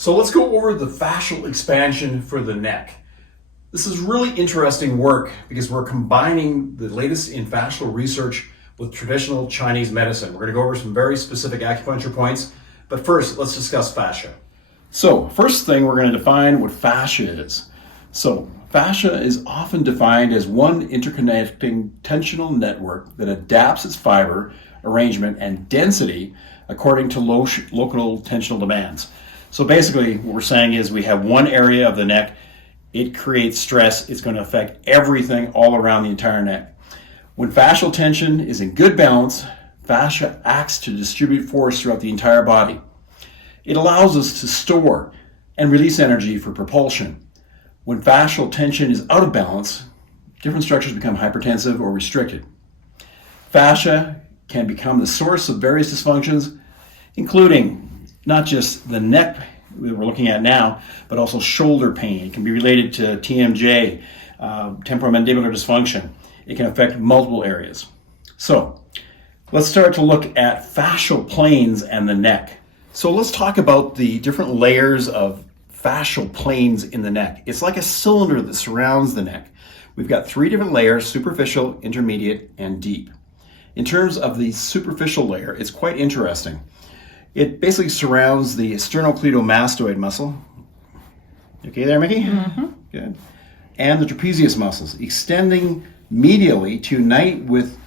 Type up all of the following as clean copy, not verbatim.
So let's go over the fascial expansion for the neck. This is really interesting work because we're combining the latest in fascial research with traditional Chinese medicine. We're going to go over some very specific acupuncture points, but first let's discuss fascia. So first thing, we're going to define what fascia is. So fascia is often defined as one interconnecting tensional network that adapts its fiber arrangement and density according to local tensional demands. So basically what we're saying is we have one area of the neck, it creates stress, it's going to affect everything all around the entire neck. When fascial tension is in good balance, fascia acts to distribute force throughout the entire body. It allows us to store and release energy for propulsion. When fascial tension is out of balance, different structures become hypertensive or restricted. Fascia can become the source of various dysfunctions, including not just the neck that we're looking at now, but also shoulder pain. It can be related to TMJ, temporomandibular dysfunction. It can affect multiple areas. So let's start to look at fascial planes and the neck. So let's talk about the different layers of fascial planes in the neck. It's like a cylinder that surrounds the neck. We've got three different layers: superficial, intermediate, and deep. In terms of the superficial layer, it's quite interesting. It basically surrounds the sternocleidomastoid muscle. Okay there, Mickey? Mm-hmm. Good. And the trapezius muscles, extending medially to unite with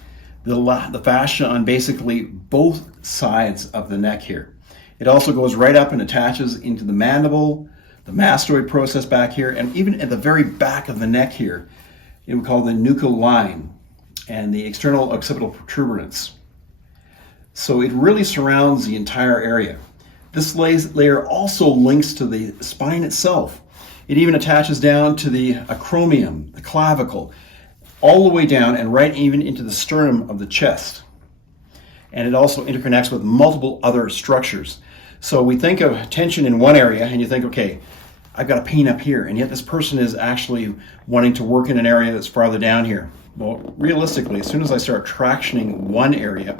the fascia on basically both sides of the neck here. It also goes right up and attaches into the mandible, the mastoid process back here, and even at the very back of the neck here, it we call the nuchal line and the external occipital protuberance. So it really surrounds the entire area. This layer also links to the spine itself. It even attaches down to the acromion, the clavicle, all the way down and right even into the sternum of the chest. And it also interconnects with multiple other structures. So we think of tension in one area and you think, okay, I've got a pain up here, and yet this person is actually wanting to work in an area that's farther down here. Well, realistically, as soon as I start tractioning one area,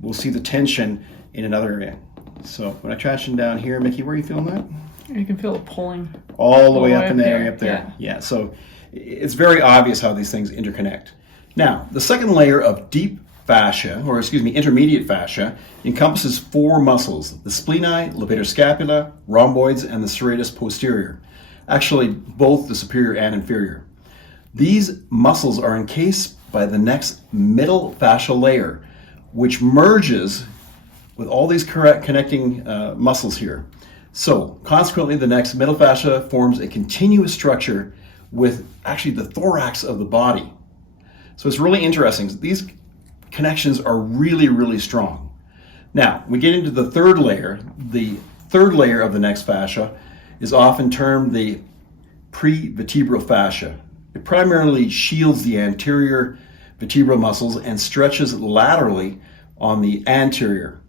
we'll see the tension in another area. So when I traction down here, Mickey, where are you feeling that? You can feel it pulling. All the way up in the area up there. there. Yeah, so it's very obvious how these things interconnect. Now, the second layer of deep fascia, or intermediate fascia, encompasses four muscles: the spleni, levator scapula, rhomboids, and the serratus posterior. Actually, both the superior and inferior. These muscles are encased by the neck's middle fascial layer, which merges with all these connecting muscles here. So, consequently, the neck's middle fascia forms a continuous structure with actually the thorax of the body. So it's really interesting. These connections are really, really strong. Now, we get into the third layer. The third layer of the neck's fascia is often termed the prevertebral fascia. It primarily shields the anterior vertebral muscles and stretches laterally on the anterior,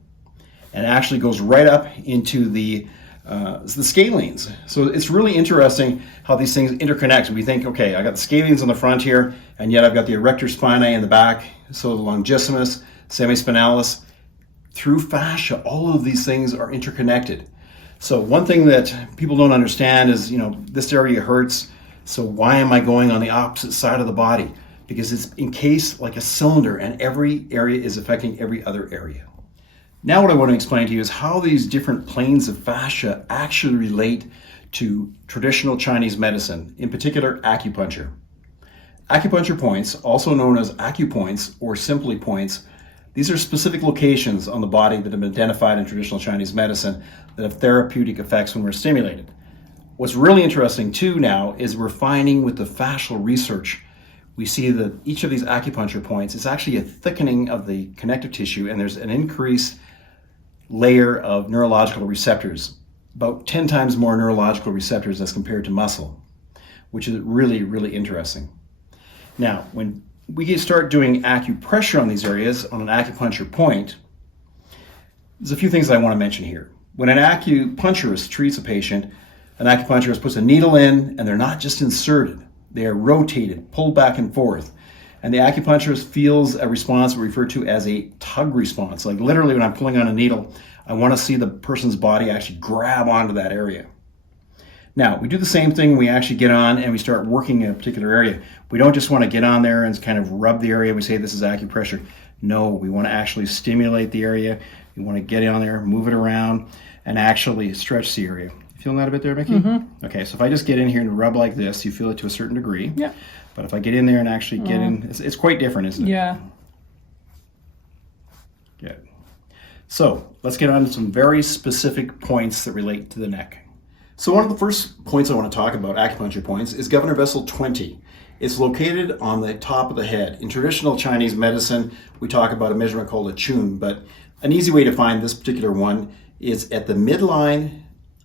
and actually goes right up into the scalenes. So it's really interesting how these things interconnect. We think, okay, I got the scalenes on the front here, and yet I've got the erector spinae in the back, so the longissimus, semispinalis. Through fascia, all of these things are interconnected. So one thing that people don't understand is, this area hurts, so why am I going on the opposite side of the body? Because it's encased like a cylinder, and every area is affecting every other area. Now what I want to explain to you is how these different planes of fascia actually relate to traditional Chinese medicine, in particular acupuncture. Acupuncture points, also known as acupoints or simply points, these are specific locations on the body that have been identified in traditional Chinese medicine that have therapeutic effects when we're stimulated. What's really interesting too now is we're finding with the fascial research, we see that each of these acupuncture points is actually a thickening of the connective tissue, and there's an increased layer of neurological receptors, about 10 times more neurological receptors as compared to muscle, which is really, really interesting. Now, when we start doing acupressure on these areas on an acupuncture point, there's a few things I want to mention here. When an acupuncturist treats a patient, an acupuncturist puts a needle in, and they're not just inserted. They are rotated, pulled back and forth. And the acupuncturist feels a response we refer to as a tug response. Like literally when I'm pulling on a needle, I want to see the person's body actually grab onto that area. Now, we do the same thing when we actually get on and we start working in a particular area. We don't just want to get on there and kind of rub the area. We say this is acupressure. No, we want to actually stimulate the area. We want to get on there, move it around, and actually stretch the area. Feeling that a bit there, Mickey? Mm-hmm. Okay, so if I just get in here and rub like this, you feel it to a certain degree. Yeah. But if I get in there and actually get in, it's quite different, isn't it? Yeah. Good. So let's get on to some very specific points that relate to the neck. So one of the first points I want to talk about, acupuncture points, is Governor Vessel 20. It's located on the top of the head. In traditional Chinese medicine, we talk about a measurement called a chun, but an easy way to find this particular one is at the midline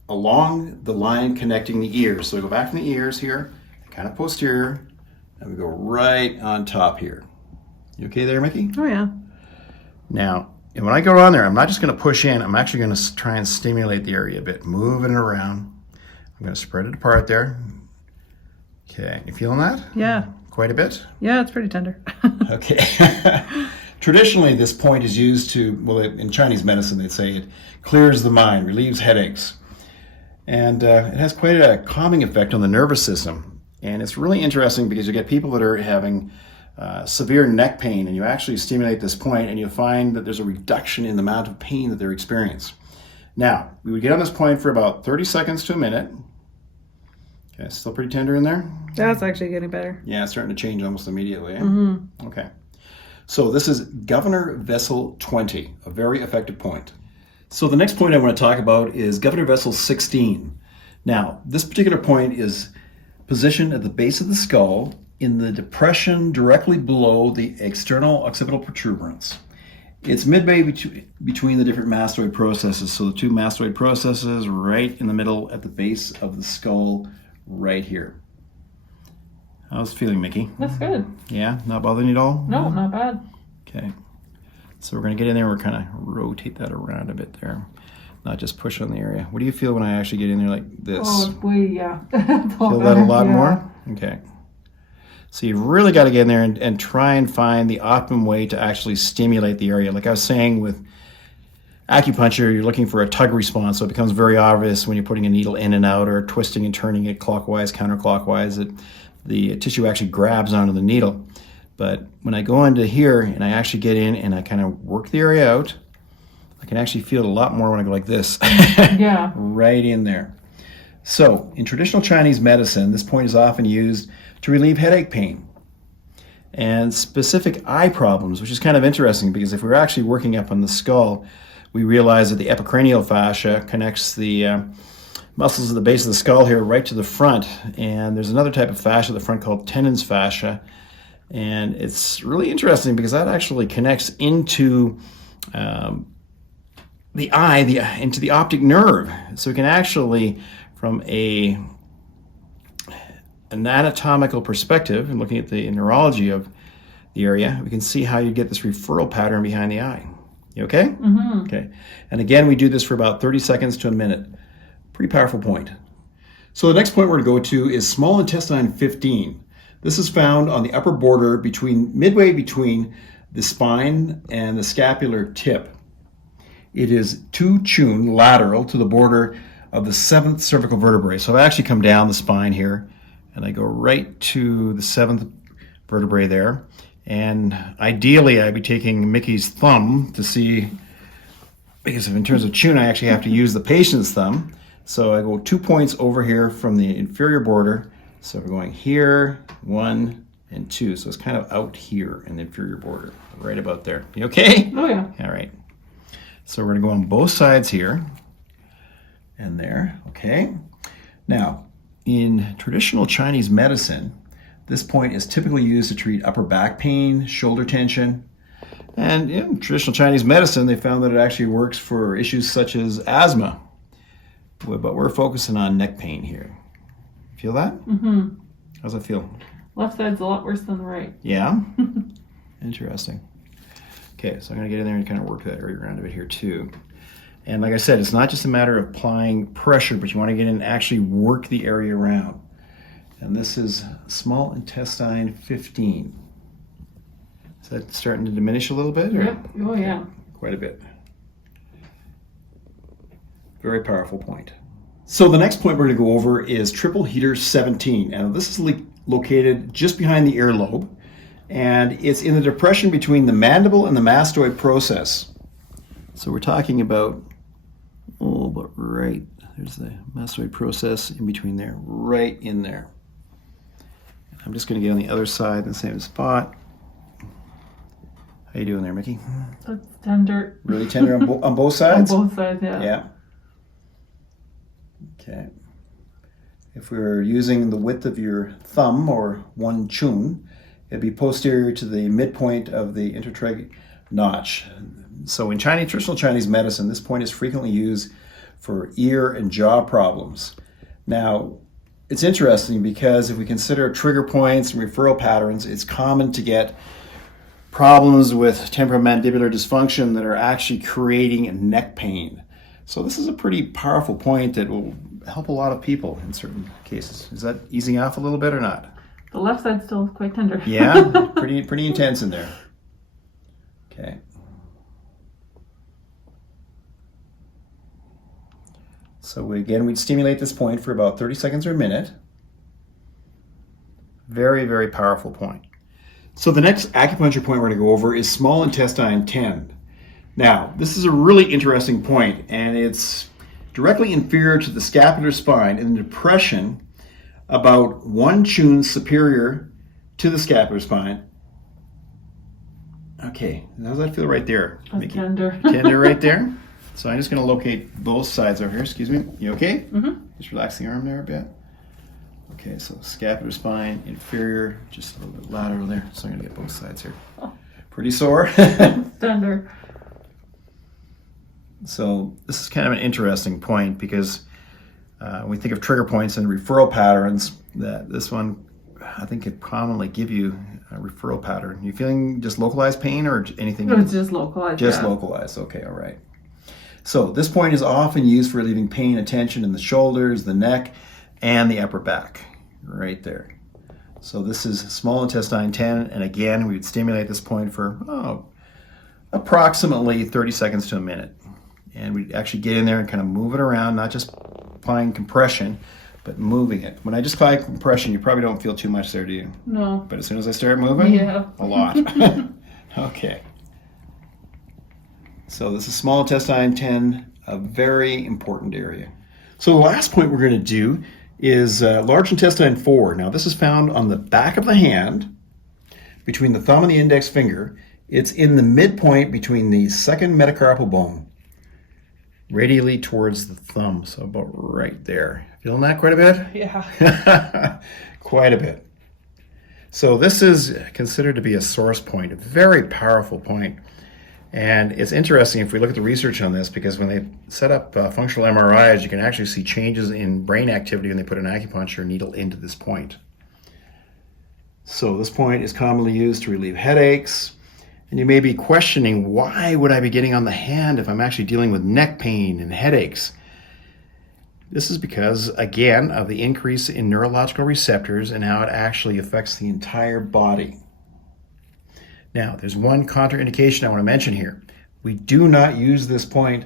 along the line connecting the ears. So we go back from the ears here, kind of posterior, and we go right on top here. You okay there, Mickey? Oh, yeah. Now, and when I go on there, I'm not just going to push in. I'm actually going to try and stimulate the area a bit, moving it around. I'm going to spread it apart there. Okay, you feeling that? Yeah. Quite a bit? Yeah, it's pretty tender. Okay. Traditionally, this point is used to, well, in Chinese medicine, they'd say it clears the mind, relieves headaches. And it has quite a calming effect on the nervous system. And it's really interesting because you get people that are having severe neck pain, and you actually stimulate this point, and you find that there's a reduction in the amount of pain that they're experiencing. Now, we would get on this point for about 30 seconds to a minute. Okay, still pretty tender in there? That's actually getting better. Yeah, it's starting to change almost immediately. Eh? Mm-hmm. Okay. So this is Governor Vessel 20, a very effective point. So the next point I want to talk about is Governor Vessel 16. Now, this particular point is positioned at the base of the skull in the depression directly below the external occipital protuberance. It's midway between the different mastoid processes. So the two mastoid processes right in the middle at the base of the skull right here. How's it feeling, Mickey? That's good. Yeah, not bothering you at all? No, not bad. Okay. So we're going to get in there, we're kind of rotate that around a bit there. Not just push on the area. What do you feel when I actually get in there like this? Oh, boy, yeah. Feel that a lot more? Okay. So you've really got to get in there and try and find the optimum way to actually stimulate the area. Like I was saying with acupuncture, you're looking for a tug response, so it becomes very obvious when you're putting a needle in and out or twisting and turning it clockwise, counterclockwise, that the tissue actually grabs onto the needle. But when I go into here and I actually get in and I kind of work the area out, I can actually feel it a lot more when I go like this. Yeah. Right in there. So in traditional Chinese medicine, this point is often used to relieve headache pain and specific eye problems, which is kind of interesting because if we're actually working up on the skull, we realize that the epicranial fascia connects the muscles at the base of the skull here right to the front. And there's another type of fascia at the front called tendons fascia. And it's really interesting because that actually connects into the eye, into the optic nerve. So we can actually, from an anatomical perspective and looking at the neurology of the area, we can see how you get this referral pattern behind the eye. You okay? Mm-hmm. Okay. And again, we do this for about 30 seconds to a minute. Pretty powerful point. So the next point we're going to go to is small intestine 15. This is found on the upper border midway between the spine and the scapular tip. It is 2 chun lateral to the border of the 7th cervical vertebrae. So I actually come down the spine here and I go right to the 7th vertebrae there. And ideally I'd be taking Mickey's thumb to see, because in terms of chun I actually have to use the patient's thumb. So I go 2 points over here from the inferior border. So we're going here, 1 and 2. So it's kind of out here in the inferior border, right about there. You okay? Oh, yeah. All right. So we're going to go on both sides here and there. Okay. Now, in traditional Chinese medicine, this point is typically used to treat upper back pain, shoulder tension. And in traditional Chinese medicine, they found that it actually works for issues such as asthma. But we're focusing on neck pain here. Feel that? Mm-hmm. How's it feel? Left side's a lot worse than the right. Yeah? Interesting. Okay, so I'm going to get in there and kind of work that area around a bit here too. And like I said, it's not just a matter of applying pressure, but you want to get in and actually work the area around. And this is small intestine 15. Is that starting to diminish a little bit? Or? Yep. Oh, yeah. Quite a bit. Very powerful point. So the next point we're going to go over is triple heater 17. And this is located just behind the earlobe. And it's in the depression between the mandible and the mastoid process. So we're talking about, but right, there's the mastoid process in between there, right in there. I'm just going to get on the other side in the same spot. How you doing there, Mickey? That's tender. Really tender on both sides? On both sides, yeah. Yeah. Okay. If we were using the width of your thumb, or one chun, it'd be posterior to the midpoint of the intertrachea notch. So in traditional Chinese medicine, this point is frequently used for ear and jaw problems. Now, it's interesting because if we consider trigger points and referral patterns, it's common to get problems with temporomandibular dysfunction that are actually creating neck pain. So this is a pretty powerful point that will help a lot of people in certain cases. Is that easing off a little bit or not? The left side's still quite tender. Yeah, pretty intense in there. Okay. So we'd stimulate this point for about 30 seconds or a minute. Very, very powerful point. So the next acupuncture point we're going to go over is small intestine 10. Now, this is a really interesting point, and it's directly inferior to the scapular spine in the depression about 1 chun superior to the scapular spine. Okay, how does that feel right there? That's tender. Tender right there. So I'm just going to locate both sides over here. Excuse me. You okay? Mm-hmm. Just relax the arm there a bit. Okay, so scapular spine, inferior, just a little bit lateral there. So I'm going to get both sides here. Oh. Pretty sore. Tender. So this is kind of an interesting point because when we think of trigger points and referral patterns, that this one, I think, could commonly give you a referral pattern. You feeling just localized pain or anything? No, it's just localized. Just localized. Okay, all right. So this point is often used for relieving pain and tension in the shoulders, the neck, and the upper back, right there. So this is small intestine 10, and again, we would stimulate this point for approximately 30 seconds to a minute. And we'd actually get in there and kind of move it around, not just applying compression, but moving it. When I just apply compression, you probably don't feel too much there, do you? No. But as soon as I start moving, yeah, a lot. Okay. So this is small intestine 10, a very important area. So the last point we're going to do is large intestine 4. Now this is found on the back of the hand, between the thumb and the index finger. It's in the midpoint between the second metacarpal bone, radially towards the thumb, so about right there. Feeling that quite a bit? Yeah. Quite a bit. So this is considered to be a source point, a very powerful point. And it's interesting if we look at the research on this, because when they set up functional MRIs, you can actually see changes in brain activity when they put an acupuncture needle into this point. So this point is commonly used to relieve headaches. And you may be questioning, why would I be getting on the hand if I'm actually dealing with neck pain and headaches? This is because, again, of the increase in neurological receptors and how it actually affects the entire body. Now, there's one contraindication I want to mention here. We do not use this point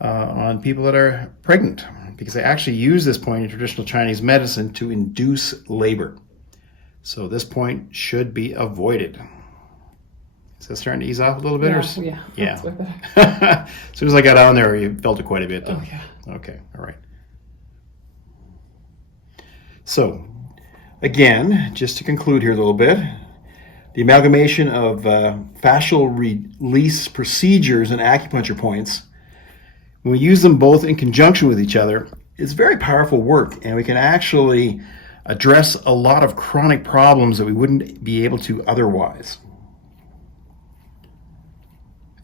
on people that are pregnant, because they actually use this point in traditional Chinese medicine to induce labor. So this point should be avoided. Is that starting to ease off a little bit? Yeah. As soon as I got on there, you felt it quite a bit, though. Oh, yeah. Okay, all right. So, again, just to conclude here a little bit, the amalgamation of fascial release procedures and acupuncture points, when we use them both in conjunction with each other, is very powerful work, and we can actually address a lot of chronic problems that we wouldn't be able to otherwise.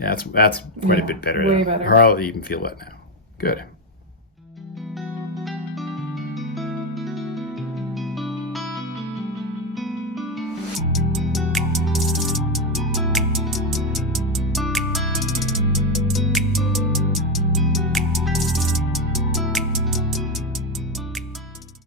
Yeah, that's quite a bit better. Way better. I'll even feel that now. Good.